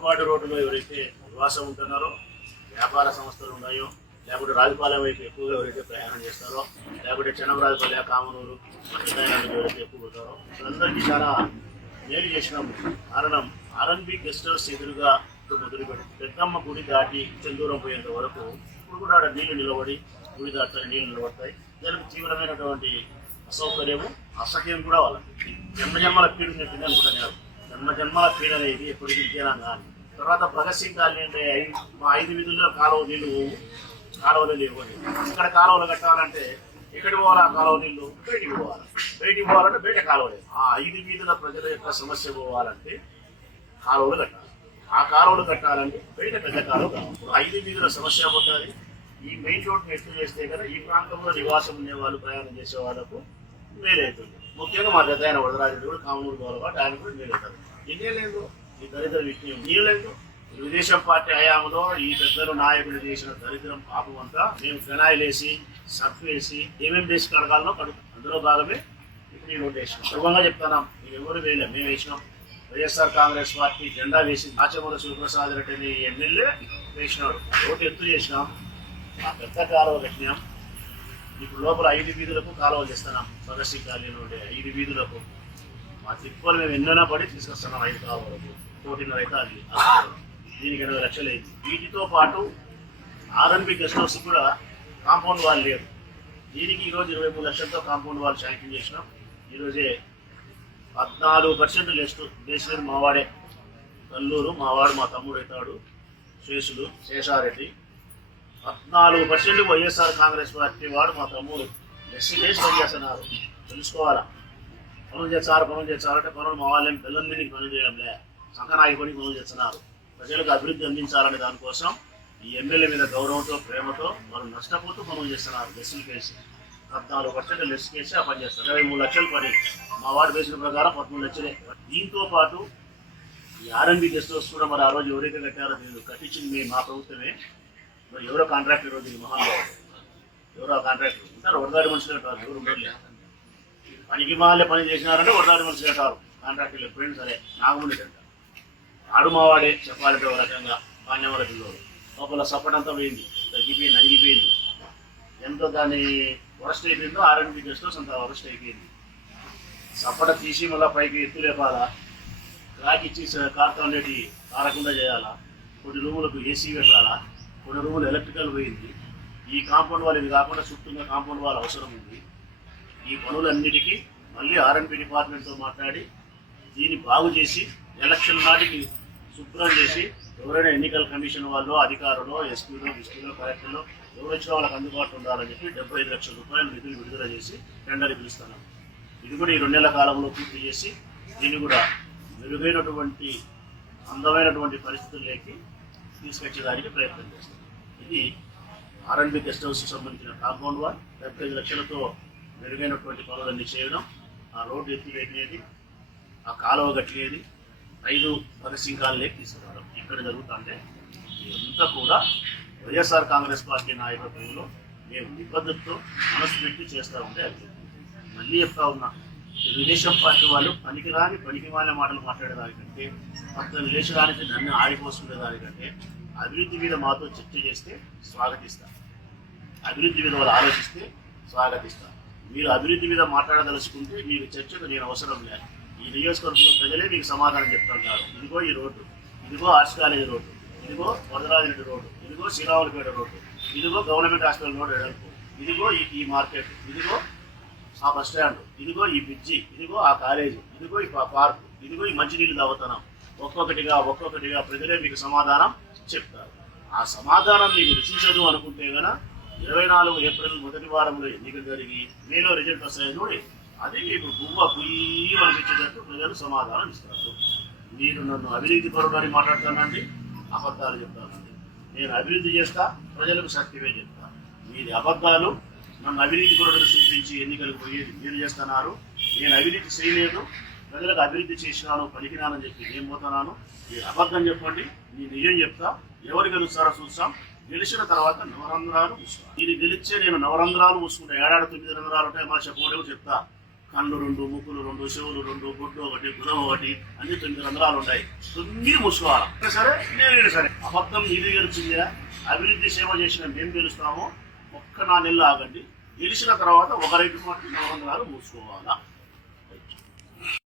పొరపాటు రోడ్డులో ఎవరైతే నివాసం ఉంటున్నారో, వ్యాపార సంస్థలు ఉన్నాయో, లేకపోతే రాజపాలెం వైపు ఎక్కువగా ఎవరైతే ప్రయాణం చేస్తారో, లేకపోతే చెన్నమరాజపల్లె, కామనూరు, మధ్యదైనాలకు ఎవరైతే ఎక్కువ పోతారో అందరికీ చాలా మేలు చేసినాము. కారణం ఆర్ఎన్బి గెస్ట్ హౌస్ ఎదురుగా మొదలుపెట్టి పెద్దమ్మ గుడి దాటి చెందూరం పోయేంత వరకు ఇప్పుడు కూడా ఆడ నీళ్లు నిలబడి గుడి దాటుతాయి, నీళ్లు నిలబడతాయి. దానికి తీవ్రమైనటువంటి అసౌకర్యము, అసహ్యం కూడా వాళ్ళకి. జన్మజన్మల పీడ నెట్టింది అనుకుంటున్నారు. జన్మజన్మల పీడ అనేది ఎప్పటికీ ఇంకేనా కానీ. తర్వాత భగత్ సింగ్ కాలనీ అంటే మా 5 వీధుల్లో కాలువ నీళ్లు కాలువలు లేవు. ఇక్కడ కాలువలు కట్టాలంటే ఎక్కడికి పోవాలి? ఆ కాలువ నీళ్లు బయటికి పోవాలి. బయటికి పోవాలంటే బయట కాలువ లేదు. ఆ 5 వీధుల ప్రజల యొక్క సమస్య పోవాలంటే కాలువలు కట్టాలి. ఆ కాలువలు కట్టాలంటే బయట పెద్ద కాలువ కావాలి. 5 వీధుల సమస్య పోతుంది. ఈ మెయిన్ రోడ్ని ఎత్తు చేస్తే కదా ఈ ప్రాంతంలో నివాసం ఉండే వాళ్ళు, ప్రయాణం చేసే వాళ్ళకు మేలవుతుంది. ముఖ్యంగా మా పెద్ద ఆయన వరదరాజు కూడా కామనూరు కాబట్టి ఆయన కూడా మేలవుతుంది. ఇదే లేదు ఈ దరిద్ర విషయం నీయలేదు. తెలుగుదేశం పార్టీ హయాంలో ఈ పెద్దలు నాయకులు చేసిన దరిద్రం పాపం అంతా మేము ఫెనాయిల్ వేసి, సర్ఫ్ వేసి, ఏమేమి దేశ కడగాలనో కడుగు. అందులో భాగమే ఇప్పుడు ఈ రోడ్డు వేసినాం. గర్వంగా చెప్తున్నాం, మీరు ఎవరు వేయలేం, మేము వేసినాం. వైఎస్ఆర్ కాంగ్రెస్ పార్టీ జెండా వేసి ఆచమూల శివప్రసాద్ రెడ్డి అని ఎమ్మెల్యే వేసినాడు. రోడ్డు ఎత్తు చేసినాం, ఆ పెద్ద కాలువ కట్టినాం. ఇప్పుడు లోపల 5 వీధులకు కాలువలు చేస్తున్నాం. భగత్ సింగ్ కాలనీ నుండి 5 వీధులకు మా తిప్పులు మేము ఎన్నైనా పడి తీసుకొస్తున్నాం. 5 కాలువలకు 1.5 అయితే అది దీనికి 80 లక్షలు అయింది. వీటితో పాటు ఆర్ఎన్బి గెస్ట్ హౌస్ కూడా కాంపౌండ్ వాల్ లేదు. దీనికి ఈరోజు 23 లక్షలతో కాంపౌండ్ వాల్ శాంక్షన్ చేసినాం. ఈరోజే 14% లేచినది మావాడే. కల్లూరు మావాడు, మా తమ్ముడు అవుతాడు శేషారెడ్డి. 14% వైఎస్ఆర్ కాంగ్రెస్ పార్టీ వాడు మా తమ్ముడు లేచి పనిచేస్తున్నారు. తెలుసుకోవాలా, పనులు చేస్తారంటే పనులు మా వాళ్ళేం పిల్లల మీదకి పనులు చేయడంలే, సంకనాగి పని పనులు చేస్తున్నారు. ప్రజలకు అభివృద్ధి అందించాలనే దానికోసం ఈ ఎమ్మెల్యే మీద గౌరవంతో, ప్రేమతో వాళ్ళు నష్టపోతూ పనులు చేస్తున్నారు. లెస్సులు కేసి 14% లెస్ కేసి ఆ పని చేస్తారు. 23 లక్షలు పని మా వాడు వేసిన ప్రకారం 13 లక్షలే. దీంతో పాటు ఈ ఆర్ఎన్బి గెస్ట్ హౌస్ కూడా మరి ఆ రోజు ఎవరైతే కట్టారో దీన్ని కట్టించింది మా ప్రభుత్వమే. మరి ఎవరో కాంట్రాక్టర్ రోజు మహానుభావుడు, ఎవరో కాంట్రాక్టర్ ఉంటారు. వరదాడి మనుషులు అంటారు, ఎవరు ఉండరు. పనికి మాలే పని చేసినారంటే వరదాడి మనుషులు అంటారు. కాంట్రాక్టర్లు ఎప్పుడైనా సరే నాగముండి అంటారు. ఆడు మావాడే చెప్పాలంటే ఒక రకంగా పాణ్యమల పిల్లలు. లోపల సప్పటంతా పోయింది, తగ్గిపోయింది, అణిగిపోయింది. ఎంతో దాన్ని వరస్ట్ అయిపోయిందో ఆర్ఎన్బి గెస్ట్ హౌస్ అంత వరస్ట్ అయిపోయింది. సప్పట తీసి మళ్ళీ పైకి ఎత్తు లేపాలా, క్రాక్ ఇచ్చి కార్తో ఉండేటి కారకుండా చేయాలా, కొన్ని రూములకు ఏసీ పెట్టాలా, కొన్ని రూములు ఎలక్ట్రికల్ పోయింది. ఈ కాంపౌండ్ వాల్ ఇది కాకుండా చుట్టూ కాంపౌండ్ వాల్ అవసరం ఉంది. ఈ పనులన్నిటికీ మళ్ళీ ఆర్ఎన్బి డిపార్ట్మెంట్తో మాట్లాడి దీన్ని బాగు చేసి ఎలక్షన్ నాటికి శుభ్రం చేసి ఎవరైనా ఎన్నికల కమిషన్ వాళ్ళు, అధికారులు, ఎస్పీలో, డిస్ట్రిక్ట్లో, కలెక్టర్లో ఎవరు వచ్చినా వాళ్ళకి అందుబాటులో ఉండాలని చెప్పి 75 లక్షల రూపాయలు నిధులు విడుదల చేసి టెండర్ పిలుస్తున్నాం. ఇది కూడా ఈ 2 నెలల కాలంలో పూర్తి చేసి దీన్ని కూడా మెరుగైనటువంటి అందమైనటువంటి పరిస్థితుల్లోకి తీసుకొచ్చేదానికి ప్రయత్నం చేస్తాం. ఇది ఆర్ఎన్బి గెస్ట్ హౌస్కి సంబంధించిన కాంపౌండ్ వాల్. 75 లక్షలతో మెరుగైనటువంటి పనులన్నీ చేయడం, ఆ రోడ్డు ఎత్తివేటినేది, ఆ కాలువ కట్టినేది, 5 భగత్ సింగ్ కాలనీకి తీసుకురావడం ఇక్కడ జరుగుతుంటే ఇదంతా కూడా వైఎస్ఆర్ కాంగ్రెస్ పార్టీ నాయకత్వంలో మేము నిబద్ధతతో మనసు పెట్టి చేస్తూ ఉంటే అది మళ్ళీ చెప్తా ఉన్నా. తెలుగుదేశం పార్టీ వాళ్ళు పనికి మాలే మాటలు మాట్లాడేదానికంటే, పక్కన లేచడానికి నన్ను ఆడిపోసుకునేదానికంటే అభివృద్ధి మీద మాతో చర్చ చేస్తే స్వాగతిస్తాను. అభివృద్ధి మీద వాళ్ళు ఆలోచిస్తే స్వాగతిస్తాను. మీరు అభివృద్ధి మీద మాట్లాడదలుచుకుంటే మీకు చర్చకు నేను అవసరం లేదు. ఈ నియోజకవర్గంలో ప్రజలే మీకు సమాధానం చెప్తుంటారు. ఇదిగో ఈ రోడ్డు, ఇదిగో ఆర్ట్స్ కాలేజీ రోడ్డు, ఇదిగో వరదరాజరెడ్డి రోడ్డు, ఇదిగో శ్రీరాములపేట రోడ్డు, ఇదిగో గవర్నమెంట్ హాస్పిటల్ రోడ్డు ఎడల్పు, ఇదిగో ఈ మార్కెట్, ఇదిగో ఆ బస్ స్టాండ్, ఇదిగో ఈ బ్రిడ్జి, ఇదిగో ఆ కాలేజీ, ఇదిగో ఈ పార్కు, ఇదిగో ఈ మంచినీళ్ళు తాగుతున్నాం. ఒక్కొక్కటిగా ప్రజలే మీకు సమాధానం చెప్తారు. ఆ సమాధానం మీకు రుచించదు అనుకుంటే గనక 24 ఏప్రిల్ మొదటి వారంలో ఎన్నికలు జరిగి మేలో రిజల్ట్ వస్తాయని చూడి అది మీకు పుయ్యి అనిపించేటట్టు ప్రజలు సమాధానం ఇస్తారు. మీరు నన్ను అవినీతి పరుడని మాట్లాడతానండి, అబద్ధాలు చెప్తానండి. నేను అభివృద్ధి చేస్తా, ప్రజలకు సత్యమే చెప్తా. మీది అబద్ధాలు, నన్ను అవినీతి పరుడని చూపించి ఎన్నికలకు పోయేది మీరు చేస్తున్నారు. నేను అవినీతి చేయలేదు, ప్రజలకు అభివృద్ధి చేసినాను, పలికినానని చెప్పి నేను పోతున్నాను. మీరు అబద్ధం చెప్పండి, నేను నిజం చెప్తా. ఎవరు గెలుస్తారో చూస్తాం. గెలిచిన తర్వాత నవరంధ్రాలు మూసుకోవాలి. ఇది గెలిచే నేను నవరంధ్రాలు మూసుకుంటా. 7 9 రంధ్రాలు ఉంటాయి మన చెప్పడం చెప్తా. కళ్ళు 2, ముక్కులు 2, చెవులు 2, గుడ్డు 1, గుణం 1, అన్ని 9 రంధ్రాలు ఉంటాయి. 9 మూసుకోవాలి. సరే నేను సరే అబద్ధం ఇది గెలిచిందా, అభివృద్ధి సేవ చేసిన మేము గెలుస్తాము. ఒక్క 4 నెలలు ఆగండి. గెలిచిన తర్వాత 1 రైతు మాత్రం 9 రంధ్రాలు మూసుకోవాలా.